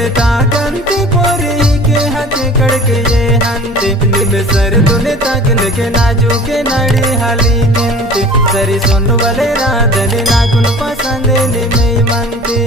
तुने ताकंते पोरी के हथे कड़के ये हंते निम सर तुने ताकन के नाजू के नड़ी हाली निंते सरी सोन वाले राधने नाकुन पसंदे निमे मनते